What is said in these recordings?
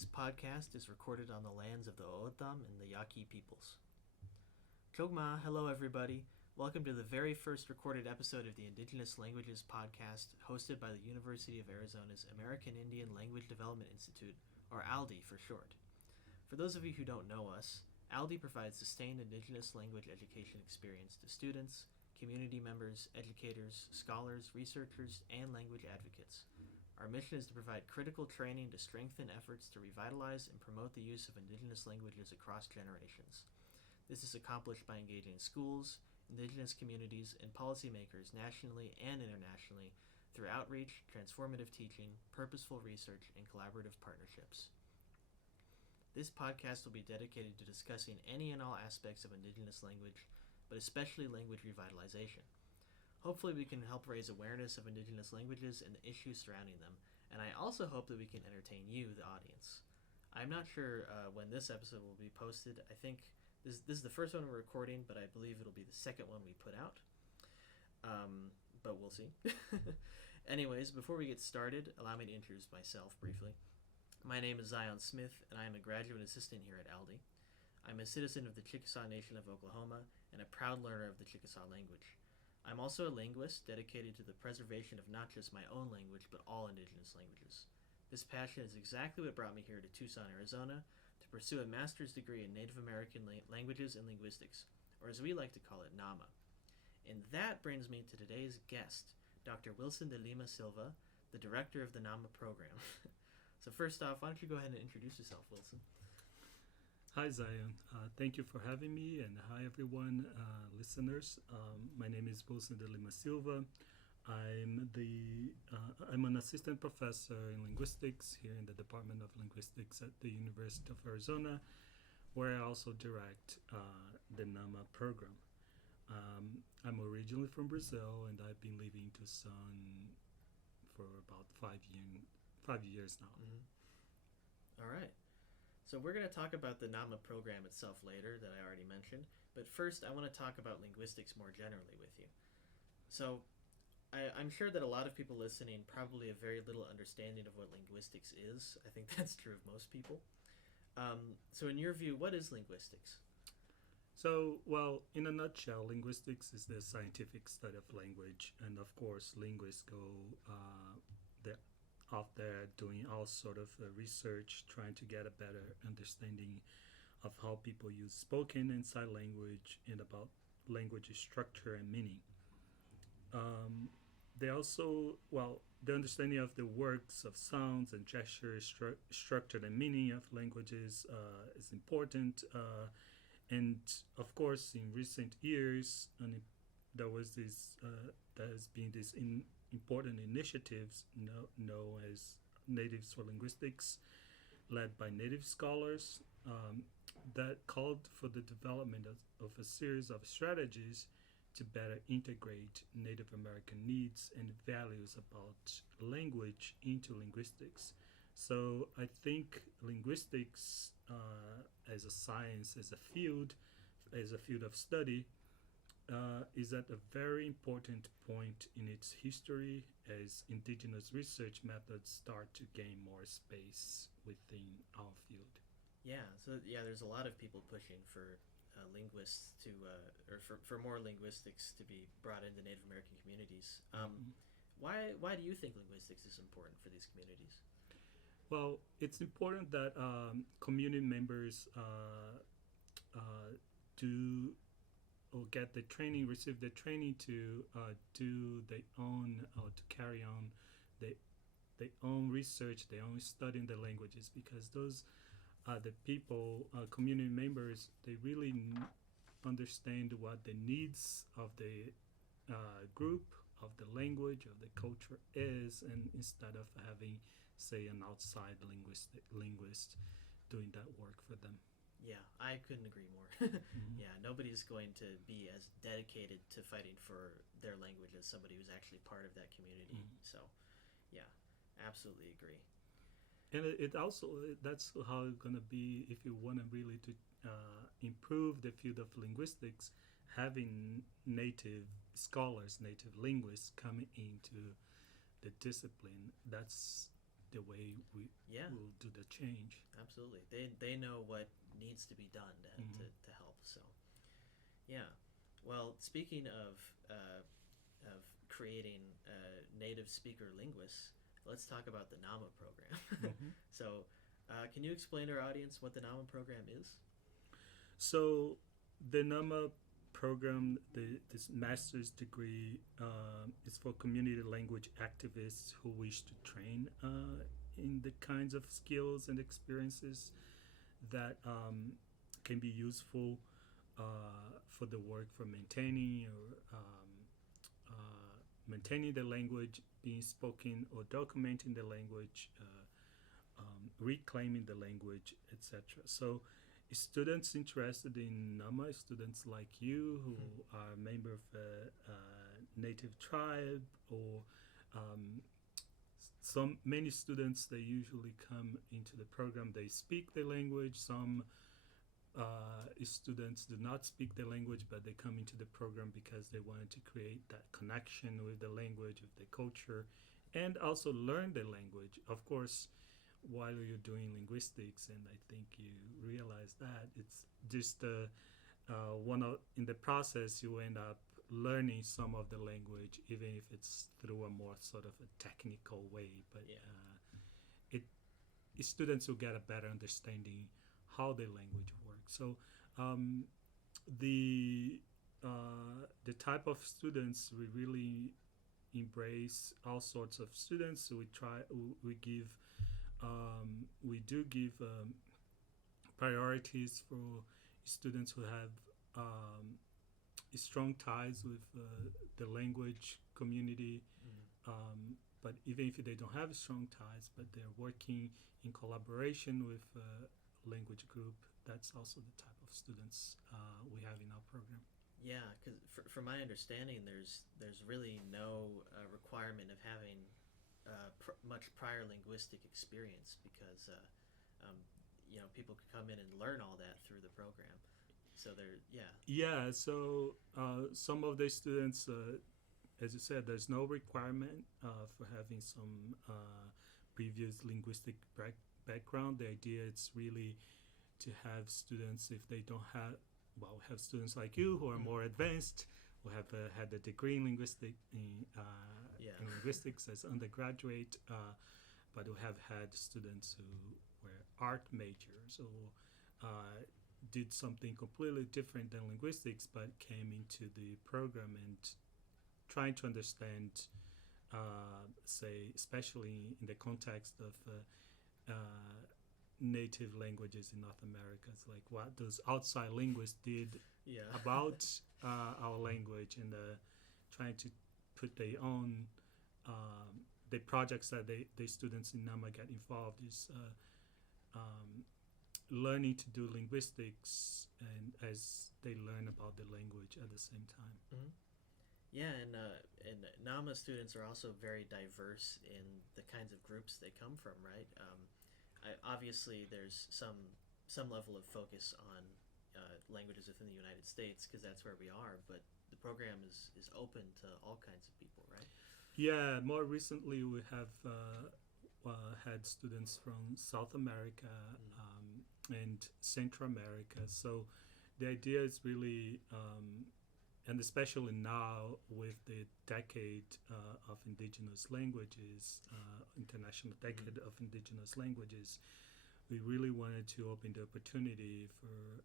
This podcast is recorded on the lands of the O'odham and the Yaqui peoples. Chogma, hello everybody. Welcome to the very first recorded episode of the Indigenous Languages podcast hosted by the University of Arizona's American Indian Language Development Institute, or AILDI for short. For those of you who don't know us, AILDI provides sustained Indigenous language education experience to students, community members, educators, scholars, researchers, and language advocates. Our mission is to provide critical training to strengthen efforts to revitalize and promote the use of Indigenous languages across generations. This is accomplished by engaging schools, Indigenous communities, and policymakers nationally and internationally through outreach, transformative teaching, purposeful research, and collaborative partnerships. This podcast will be dedicated to discussing any and all aspects of Indigenous language, but especially language revitalization. Hopefully we can help raise awareness of Indigenous languages and the issues surrounding them, and I also hope that we can entertain you, the audience. I'm not sure when this episode will be posted. I think this is the first one we're recording, but I believe it'll be the second one we put out. But we'll see. Anyways, before we get started, allow me to introduce myself briefly. My name is Zion Smith, and I am a graduate assistant here at AILDI. I'm a citizen of the Chickasaw Nation of Oklahoma and a proud learner of the Chickasaw language. I'm also a linguist dedicated to the preservation of not just my own language, but all Indigenous languages. This passion is exactly what brought me here to Tucson, Arizona, to pursue a master's degree in Native American languages and linguistics, or as we like to call it, NAMA. And that brings me to today's guest, Dr. Wilson de Lima Silva, the director of the NAMA program. So first off, why don't you go ahead and introduce yourself, Wilson? Hi, Zion. Thank you for having me, and hi, everyone, listeners. My name is Wilson de Lima Silva. I'm an assistant professor in linguistics here in the Department of Linguistics at the University of Arizona, where I also direct the NAMA program. I'm originally from Brazil, and I've been living in Tucson for about 5 years now. Mm-hmm. All right. So we're going to talk about the NAMA program itself later that I already mentioned, but first I want to talk about linguistics more generally with you. So I'm sure that a lot of people listening probably have very little understanding of what linguistics is. I think that's true of most people. So in your view, what is linguistics? So, well, in a nutshell, linguistics is the scientific study of language, and of course linguists go out there doing all sort of research, trying to get a better understanding of how people use spoken and sign language and about language structure and meaning. They also, the understanding of the works of sounds and gestures, structure and meaning of languages is important. And of course, in recent years, there has been this important initiatives known as Natives for Linguistics, led by Native scholars, that called for the development of a series of strategies to better integrate Native American needs and values about language into linguistics. So I think linguistics as a science, as a field of study, is at a very important point in its history as indigenous research methods start to gain more space within our field. There's a lot of people pushing for linguists to, for more linguistics to be brought into Native American communities. Why do you think linguistics is important for these communities? Well, it's important that community members do or get the training, receive the training to do their own, or to carry on their own research, their own studying the languages, because those are the people, community members, they really understand what the needs of the group, of the language, of the culture is, and instead of having, say, an outside linguist doing that work for them. Yeah, I couldn't agree more. Yeah, nobody's going to be as dedicated to fighting for their language as somebody who's actually part of that community. So, yeah, absolutely agree. And it also, that's how it's going to be if you want to really to improve the field of linguistics, having native scholars, native linguists coming into the discipline. That's the way we Yeah, will do the change. absolutely. They know what needs to be done to help. So yeah. Well, speaking of creating native speaker linguists, let's talk about the NAMA program. Mm-hmm. So, can you explain to our audience what the NAMA program is? So the NAMA program, this master's degree, is for community language activists who wish to train in the kinds of skills and experiences that can be useful for the work for maintaining or maintaining the language being spoken or documenting the language, reclaiming the language, etc. So students interested in NAMA, students like you who are a member of a native tribe, or many students, they usually come into the program, they speak the language. Some students do not speak the language, but they come into the program because they wanted to create that connection with the language, with the culture, and also learn the language. Of course, while you're doing linguistics, and I think you realize that it's just in the process you end up learning some of the language, even if it's through a more sort of a technical way. But students will get a better understanding how the language works. So the type of students, we really embrace all sorts of students. So we do give priorities for students who have strong ties with the language community. But even if they don't have strong ties, but they're working in collaboration with language group, that's also the type of students we have in our program. Yeah, because from my understanding, there's really no requirement of having much prior linguistic experience, because people could come in and learn all that through the program. So So some of the students, as you said, there's no requirement for having some previous linguistic background. The idea is really to have students, if they don't have, we have students like you who are more advanced, who have had a degree in linguistics as undergraduate, but who have had students who were art majors or did something completely different than linguistics, but came into the program and trying to understand, say, especially in the context of native languages in North America. It's like what those outside linguists did about our language, and trying to put their own the projects that the students in NAMA get involved is learning to do linguistics, and as they learn about the language at the same time. Mm-hmm. Yeah, and NAMA students are also very diverse in the kinds of groups they come from, right? Obviously, there's some level of focus on languages within the United States, because that's where we are, but the program is open to all kinds of people, right? Yeah, more recently we have had students from South America and Central America. So the idea is really, and especially now with the decade of Indigenous languages, International Decade of Indigenous Languages, we really wanted to open the opportunity for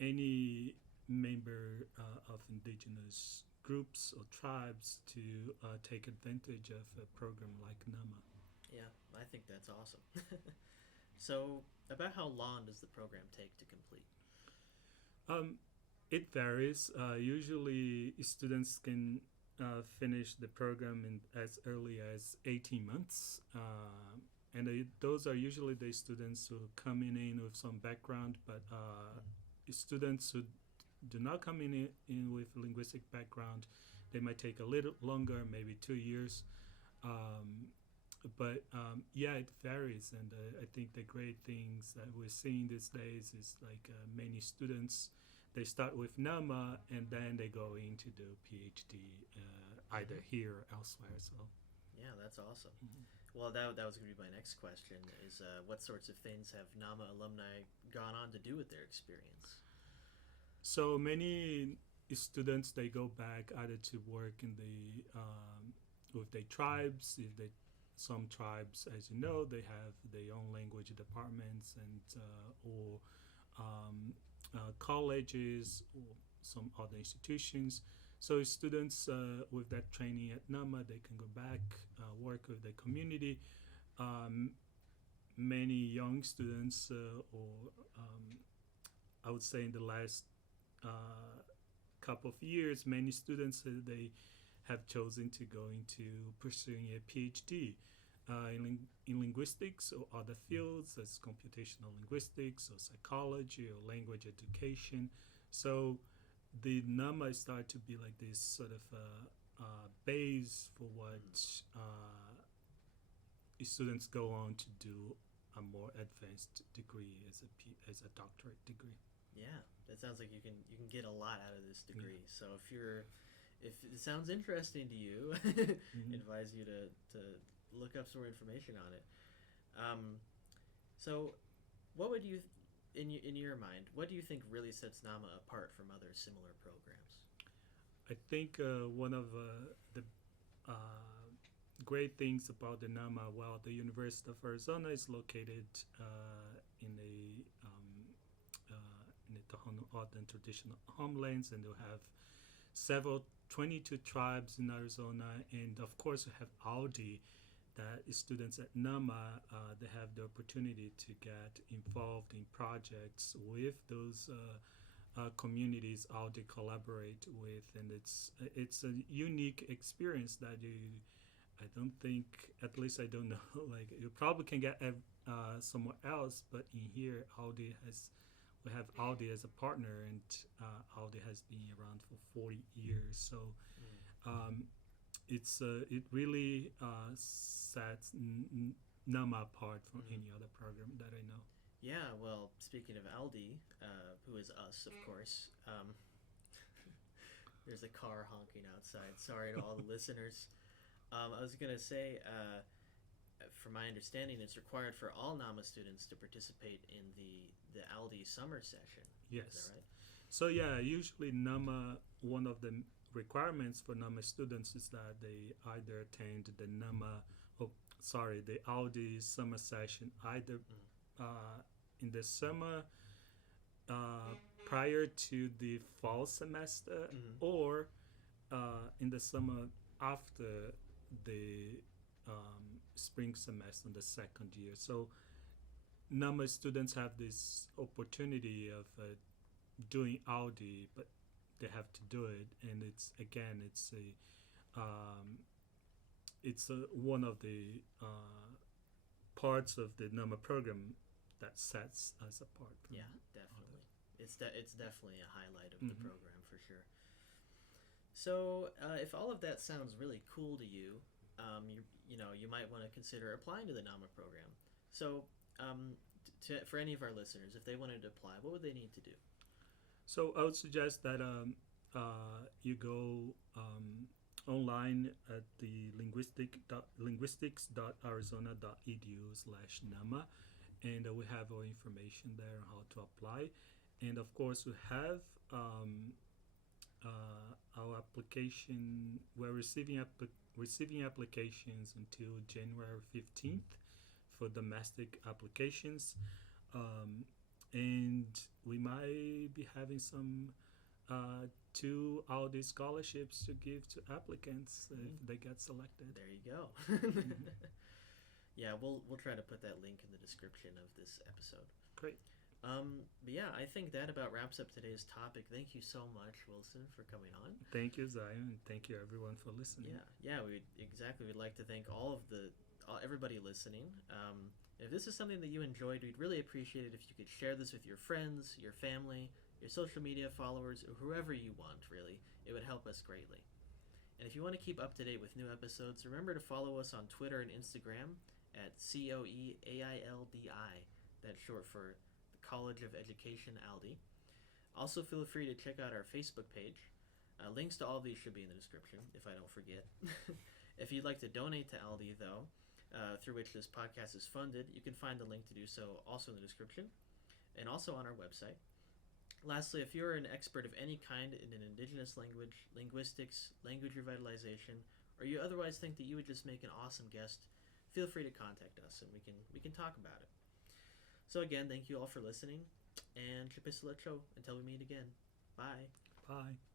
any member of Indigenous groups or tribes to take advantage of a program like NAMA. Yeah, I think that's awesome. So, about how long does the program take to complete? It varies. Usually, students can finish the program in as early as 18 months. And those are usually the students who come in with some background, but students who do not come in with linguistic background, they might take a little longer, maybe 2 years. But it varies, and I think the great things that we're seeing these days is like many students, they start with NAMA and then they go in to do PhD either here or elsewhere. So yeah, that's awesome. Well, that was going to be my next question is what sorts of things have NAMA alumni gone on to do with their experience? So many students they go back either to work in the with their tribes. If they some tribes, as you know, they have their own language departments and or colleges or some other institutions. So students with that training at NAMA, they can go back, work with the community. Um, Many young students, or I would say in the last couple of years, many students they have chosen to go into pursuing a PhD in linguistics or other fields, as computational linguistics or psychology or language education. So the NAMA start to be like this sort of base for what students go on to do a more advanced degree as a doctorate degree. Yeah, that sounds like you can get a lot out of this degree. Yeah. So if it sounds interesting to you, advise you to look up some more information on it. So what would you in your mind, what do you think really sets NAMA apart from other similar programs? I think one of the great things about the NAMA, well, the University of Arizona is located in the Tohono O'odham traditional homelands, and they'll have 22 tribes in Arizona, and of course we have AILDI, that students at NAMA, they have the opportunity to get involved in projects with those communities AILDI collaborate with, and it's a unique experience that I don't think, at least I don't know, like you probably can get somewhere else, but in here we have AILDI as a partner, and AILDI has been around for 40 years, so it really sets NAMA apart from any other program that I know. Yeah, well, speaking of AILDI, who is us, of course, there's a car honking outside. Sorry to all the listeners. I was going to say, from my understanding, it's required for all NAMA students to participate in the AILDI summer session. Yes. Is that right? So yeah, usually NAMA, one of the requirements for NAMA students is that they either attend the the AILDI summer session either in the summer prior to the fall semester or in the summer after the spring semester in the second year. So NAMA students have this opportunity of doing AILDI, but they have to do it, and it's one of the parts of the NAMA program that sets us apart. From definitely. It's definitely a highlight of the program for sure. So if all of that sounds really cool to you, you might want to consider applying to the NAMA program. So for any of our listeners, if they wanted to apply, what would they need to do? So I would suggest that you go online at the linguistics.arizona.edu/NAMA, and we have our information there on how to apply. And of course, we have our application. We're receiving applications until January 15th for domestic applications. And we might be having some 2 AILDI scholarships to give to applicants if they get selected. There you go. Yeah, we'll try to put that link in the description of this episode. Great. But yeah, I think that about wraps up today's topic. Thank you so much, Wilson, for coming on. Thank you, Zion, and thank you everyone for listening. Yeah, we'd like to thank everybody listening. If this is something that you enjoyed, we'd really appreciate it if you could share this with your friends, your family, your social media followers, or whoever you want, really. It would help us greatly. And if you want to keep up to date with new episodes, remember to follow us on Twitter and Instagram at COEAILDI. That's short for the College of Education AILDI. Also, feel free to check out our Facebook page. Links to all of these should be in the description, if I don't forget. If you'd like to donate to AILDI, though, through which this podcast is funded. You can find the link to do so also in the description and also on our website. Lastly, if you're an expert of any kind in an indigenous language, linguistics, language revitalization, or you otherwise think that you would just make an awesome guest, feel free to contact us and we can talk about it. So again, thank you all for listening, and until we meet again. Bye. Bye.